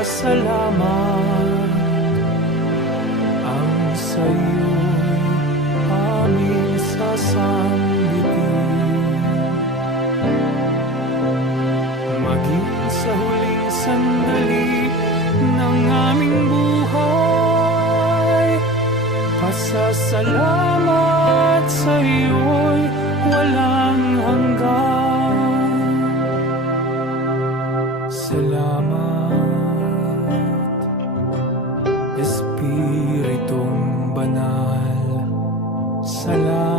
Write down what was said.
pasasalamat ang sa'yo'y aming sasambitin. Maging sa huling sandali ng aming buhay, pasasalamat sa'yo'y walang hanggan. Salamat, Espiritong Banal. Salamat,